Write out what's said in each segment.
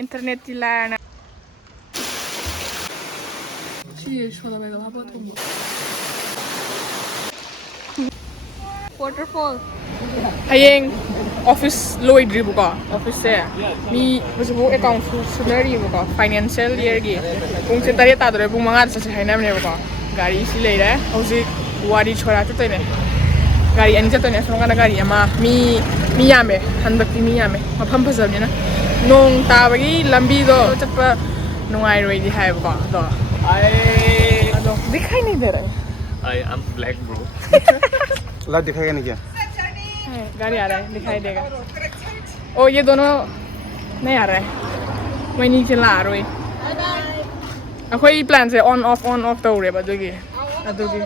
인터넷 딜라나 시 쇼다베가 화보 통보 waterfall hayeng office loidri buka office se mi busibu account salary buka financial year gi pung se tare ta dore pung manga sa se haina ne buka gari si leire hoji wari chora ta tene gari ani ta tene songa na gari ama mi yame handak mi yame mafam phajam ne nong tabagi lambi do chappa nungai roi di hai buka do ai ado dikhai nahi de raha I am black bro. ला दिखाएगा नहीं क्या गाड़ी आ रहा है दिखाई देगा ओ ये दोनों नहीं आ रहा है मैं नीचे ला रहा हूँ अखोई प्लान से ऑन ऑफ तो हो रहा है बदोगी अदोगी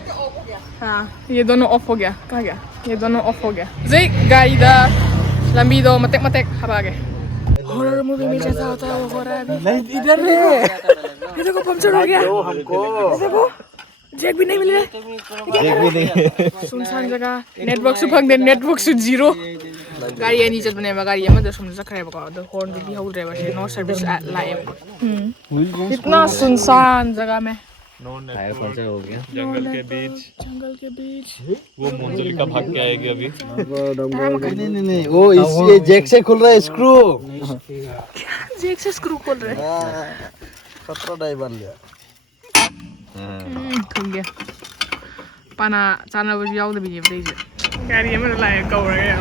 हाँ ये दोनों ऑफ हो गया कहाँ गया ये दोनों ऑफ हो गया जी गाड़ी दा लंबी दो मतेक हवा गए हॉरर मूवी में जैसा होता है वो हो रहा है अभी इधर है ये देखो पंचर हो गया हमको देखो जैक भी नहीं मिल रहा देख भी नहीं सुनसान जगह नेटवर्क से फंग दे नेटवर्क से जीरो गाड़ी ये नीचे बने बा गाड़ी में दस मिनट खड़े बका द हॉर्न भी हो रहा है नो सर्विस लाइव इतना सुनसान जगह में टायर पंचर हो गया जंगल के बीच वो मंजुलिका भाग के आएगी अभी नहीं वो इसलिए जैक से खुल रहा है स्क्रू जैक से स्क्रू खोल रहे खतरा ड्राइवर लिया थूम गया पाना चाना बजे याद भी नहीं बताइए गाड़ी में लाए कवर गया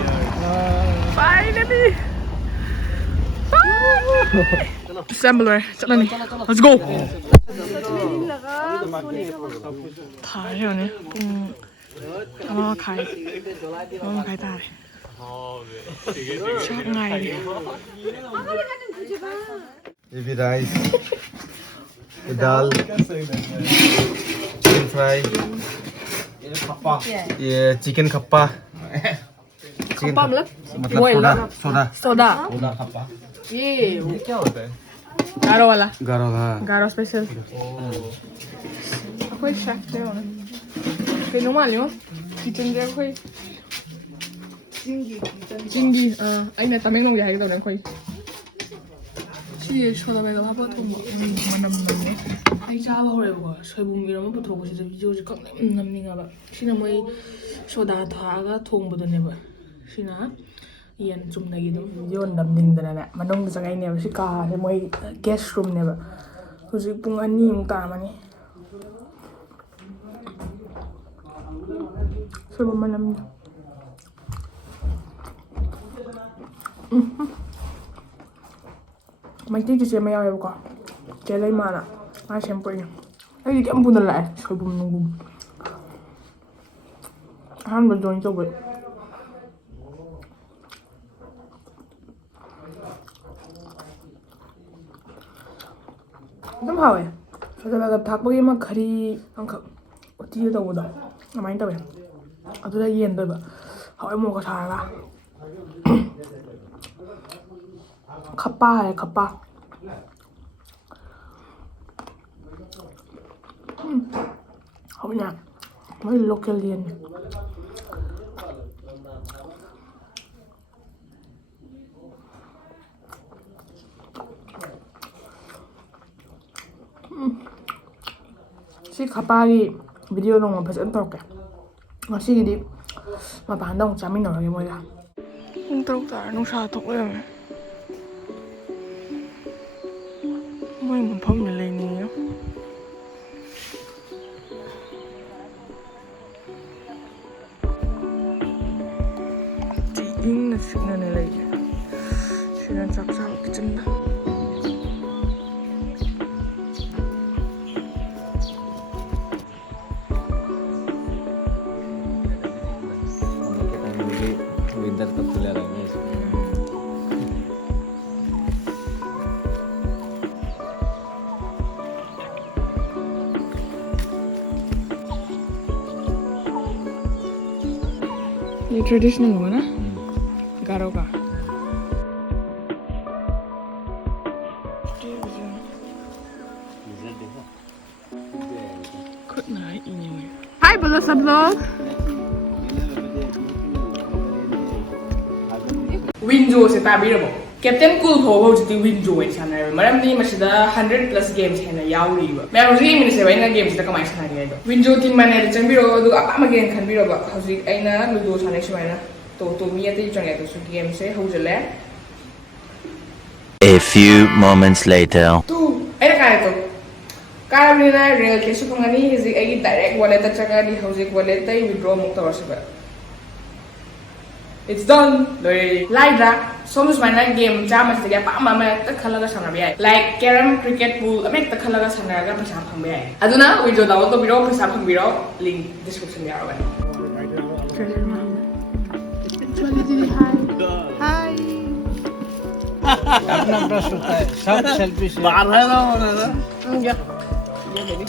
फाइनली assembler चलो नहीं let's go था है ने मामा खाए था ये भी राइस ये दाल चिकन फ्राई ये चिकन खप्पा खप्पा मतलब सोडा खप्पा ये क्या होता है गारो वाला गारो स्पेशल कोई शेफ है ना कहीं normal yo kitchen there कोई jingi anh này tao mấy nông dài cái đầu này कोई 시 쇼다베가 화보 통보 만남 남네 아이 자바 호래고 소이봉이랑 뭐 보고 진짜 비디오지 각 남는가 봐 시나 뭐 쇼다 다가 통보도네 봐 시나 이엔 좀 나기도 비디오 남는다네 만동 자가이네 시까 뭐 게스트 룸네 봐 혹시 뿡 아니 묵다마니 소이봉 만남 Meitei tu siapa yang buka? Jalan mana? Macam apa ni? Lagi dia pun dah lah. Sebelum nunggu. Han berdoa itu buat. Macam apa? Saya dah tak pergi mak hari angkat. Uti itu dah. Namanya tu apa? Atau dah yen tu apa? Hawai mau ke sana lah. Kappa है Kappa không nhạt mấy local liền si Kappa's video nong mà phải dẫn tàu cả mà si đi mà bán đông chả mình nổi cái mồi ra không tàu cả nông sản tục rồi mình phong nhà lên nhiều chị in là chuyện này này chuyện này chắc sao cái chân đó winter tertularnya ये traditional होगा ना गारो का हाय बोलो सब लोग window से ताबीर Captain Cool Ho hojiti win joy sanai maramni masida 100+ games hena yauri ba me hojik minute se baina games da kamai sanai ga win joy team mane changbiro du apa again khanbiro ba hojik aina ludo sanai sumaina to mi ate changai to game se hojale. A few moments later. Tu aina kai to karabina real kesu pangani hojik ai direct wallet ta chaka di hojik wallet tai withdraw mukta warsiba. It's done. Laidra, so much my game jam is the gap. Mama, the color sanabia. Like carom, cricket, pool, make the color sanaga pasapang bia. Aduna, we do the auto biro, pasapang biro, link description yarawan. Hi. अपना brush होता है सब selfie से बाहर है ना Yeah. Yeah, baby.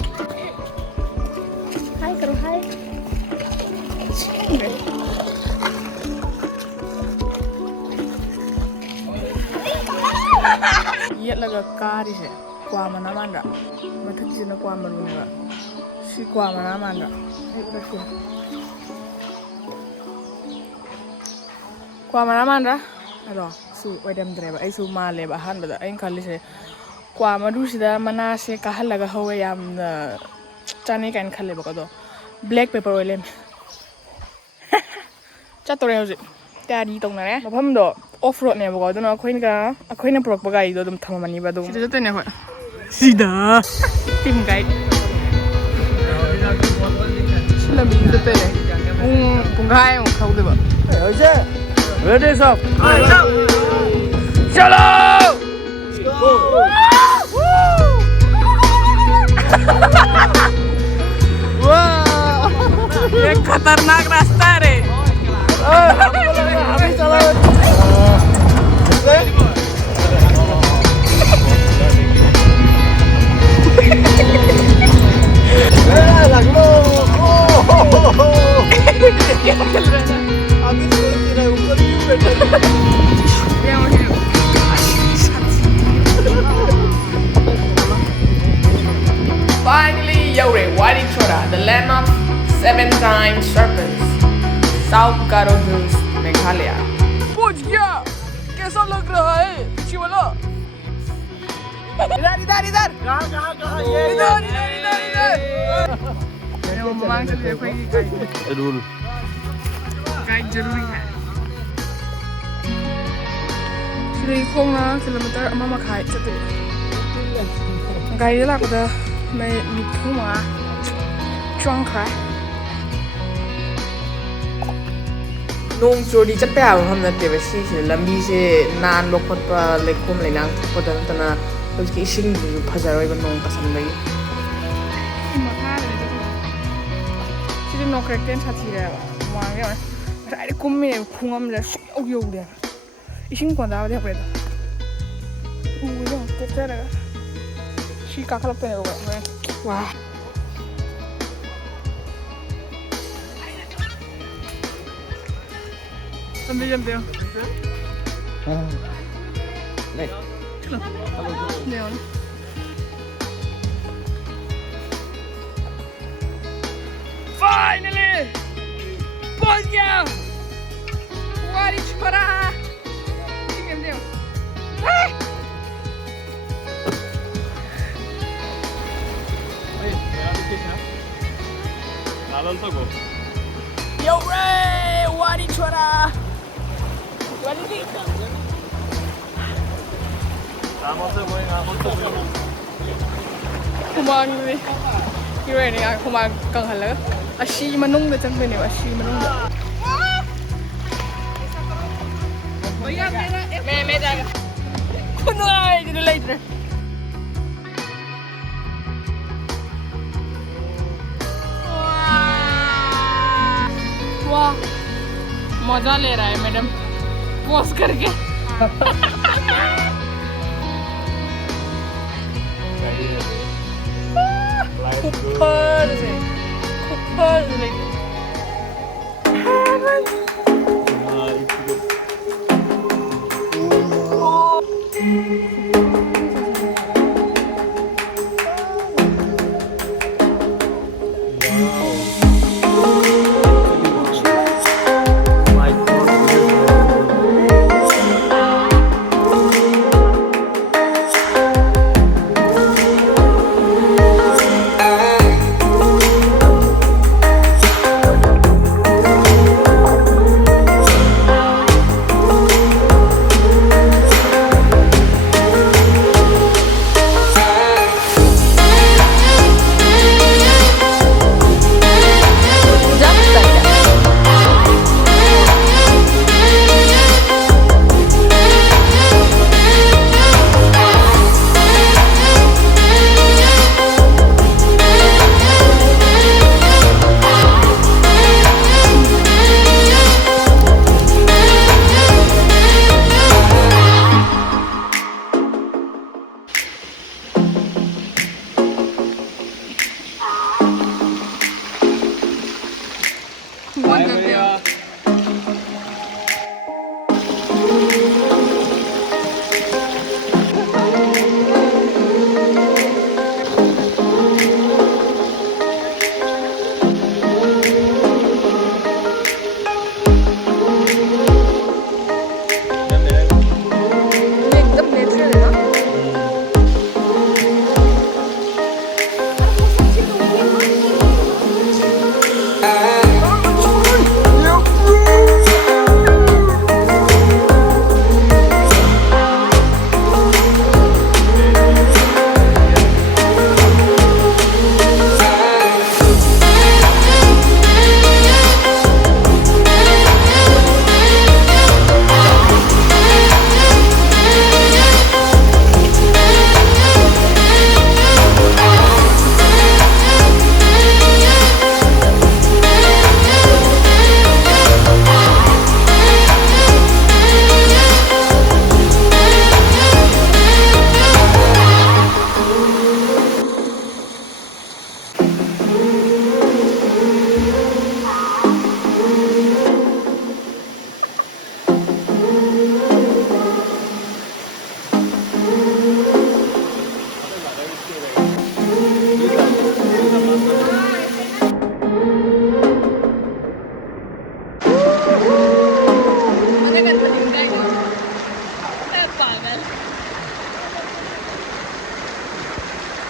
Hi, Garo, hi. Iya laga kari se kwa mana manda mata kizina kwa manunga si kwa mana manda kwa mana manda ado su wedam driver ai su male ba han bada ai khalli se kwa madu sida mana se ka halaga howe yam na chane kan khalle ba do black pepper oil chatore hoje gari tong na ne mafam do off road ne ba do na akhoi na prok ba gari do dum thamani ba do sida to ne hoi sida team guide sila mi de te pung gai ong khau de ba ऐसे ready सब चलो ये खतरनाक रास्ता है रे अभी चलो लगलो क्या चल रहा है अभी सोच रहा है ऊपर क्यों बैठे Finally, Yore, WARI CHORA, the land of 7 serpents, South Garo Hills, Megalaya. पहुंच गया, कैसा लग रहा है, चिवला? इधर, इधर, इधर, कहाँ इधर, इधर, इधर, इधर. मैंने वो मांग से देखो ये गाइड. रूल गाइड जरूरी है. श्री खोंगा किलोमीटर अमा मखाई चते. गाइड लाको दा मैं मिठुमा च्वांगखा. नोंग चोरी चप्पे आ हम नते बसी से लंबी से नान लोखत पा लेखोम लेनांग थपदन तना उसकी issuing फजरoi ba nong pasam bai maka le sidi no krekten sathi ra wang ya sai de kum me khungam la syau yau de ising kon da de hwe da yo te tera shi ka khalap te ho ga wa Sambil jam dia. ले Leon. Finally! पहुंच गया! WARI CHORA! Jam dia. Yo, Ray! WARI CHORA! Kumang ni, kira ni aku kumang kang halag. Ashi manung dah cang ni, ashi manung dah. Me jaga. Kunai jadi later. वाह मजा ले रहा है madam pose करके ऊपर से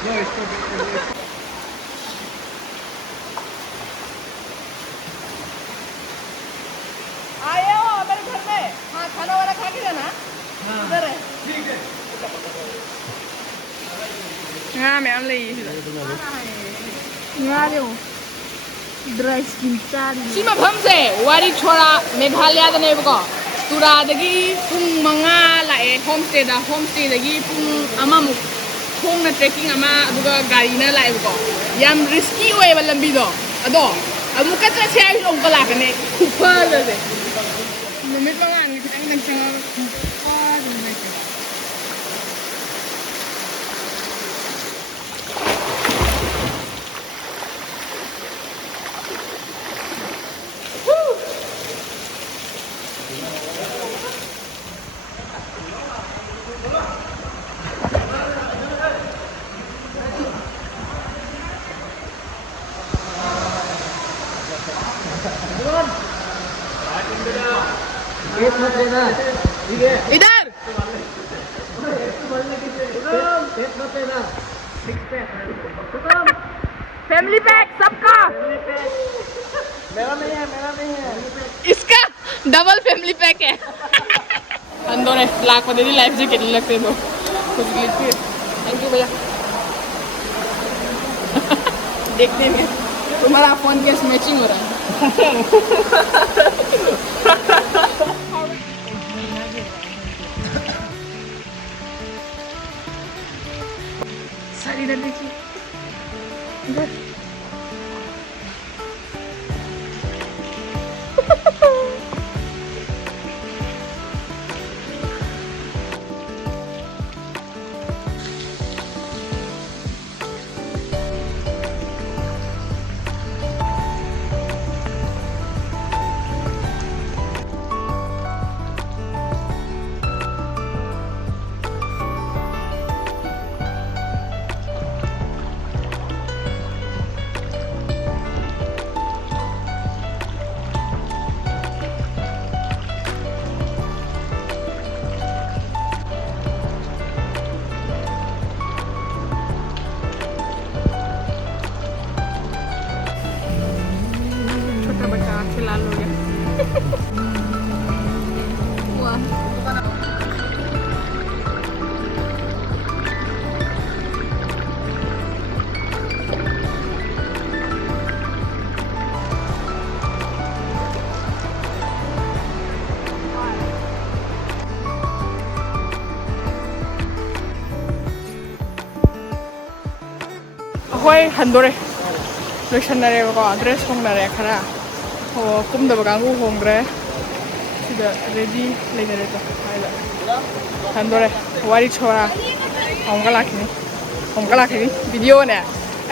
आए हो मेरे घर में हाँ खाना वाना खा के जाना उधर है हाँ मैं ले ड्राई स्किन चार सी मफमसे वारी छोरा मेघालय दा नेबको तुरादगी पुंग मंगा लाए होमस्टे दगी पुंग अमामुक खोंगना ट्रेकिंग अमा अदुगा गाड़ीना लाएबको याम रिस्की ओएबा लंबीदो अदो अमुका चसे आइ लोंका लाकने खुफादे नमित मंगान खितंग नंचंगा खुफादे नाइसे इधर फैमिली पैक सबका मेरा नहीं है इसका डबल फैमिली पैक है अंदर है लाख में दे दी लाइफ जैकेट लगते दो कुछ लिखिए थैंक यू भैया देखते हैं तुम्हारा फोन केस मैचिंग हो रहा है सारी इधर देखिए इधर लाल हो गया होय हंदोरे लोशनरेबको ड्रेस होंगनरे खरा हो कुमदबगांगु होंग्रे सिदा रेडी लेनरे तो हाइला हंदोरे वारी छोरा होंगा लाखिनी वीडियो ने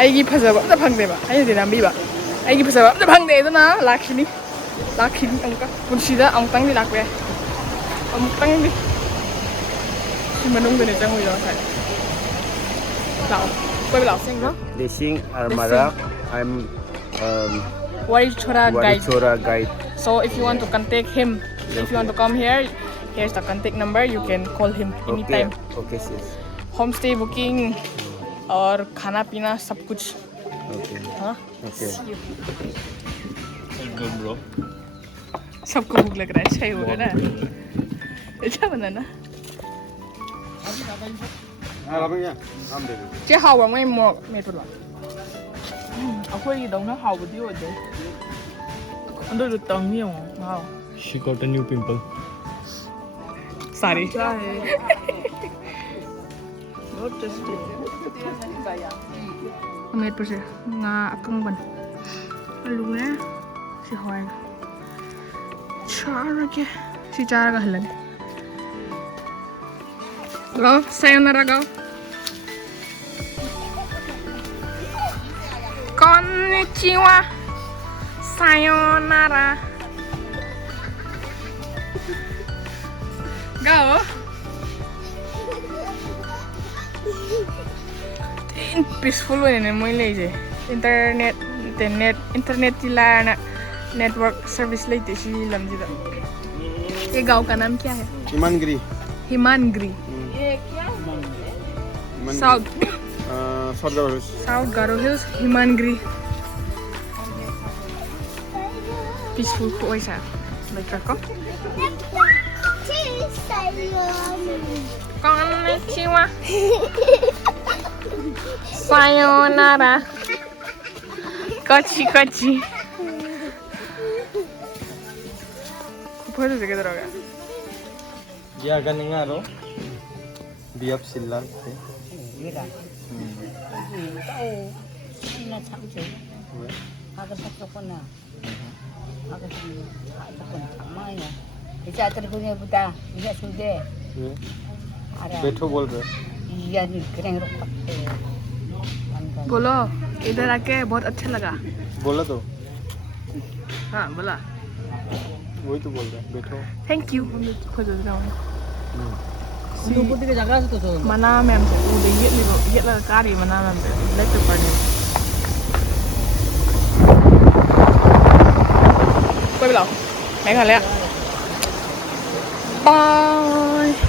आइगी फजब अब्दा फंगदेबा आइ दे नामबीबा आइगी फजब अब्दा फंगदे दना लाखिनी अंका पुनसिदा अंगतंग लाखबे अंगतंग नि सिमनुंगने चंगुयो साइ लाओ कोइ लाओ सिंग Leasing Armada. I'm Wari Chora guide. Chora guide. So if you want to contact him, if you want to come here, here's the contact number. You can call him anytime. Okay, sis. Homestay booking और खाना पीना सब कुछ. Okay. हाँ? Okay. Good bro. सबको भूख लग रहा है सही होगा ना? अच्छा बना ना? चे हाव मैं मो मेटो ला. अखोई दौना हाव बदी होदे. अंदर जो तंग नहीं हो वाव. She got a new pimple. Sorry. Not tasty. Met pa siya nga akang ban. Alu na si Hoy. Chara ke si Chara ka halag. Go, sayonara go. Konnichiwa. Sayonara. Go. Peaceful way na mo ilay internet tila na network service late si lam dito. ये गांव का नाम क्या है? Himangri. हिमानगिरी. ये क्या है? South South Garo Hills Himangiri peaceful oisa letrako konnichiwa sayonara kochi kochi kupado jage droga dia ganing aro biap sillan Mira. Tahu. Ina sampai. Agak sakit pun na. Agak sakit pun sama ya. Bisa terpunya buta, bisa sudah. बैठो बोल रहे iya nih keren rokok. बोलो इधर आके बहुत अच्छा लगा बोला तो हाँ बोला वही तो बोल रहा बैठो थैंक यू खुद Lumpur tiga jaga itu tuh. mana mem udah iya lah kari mana mem like the party Megalaya bye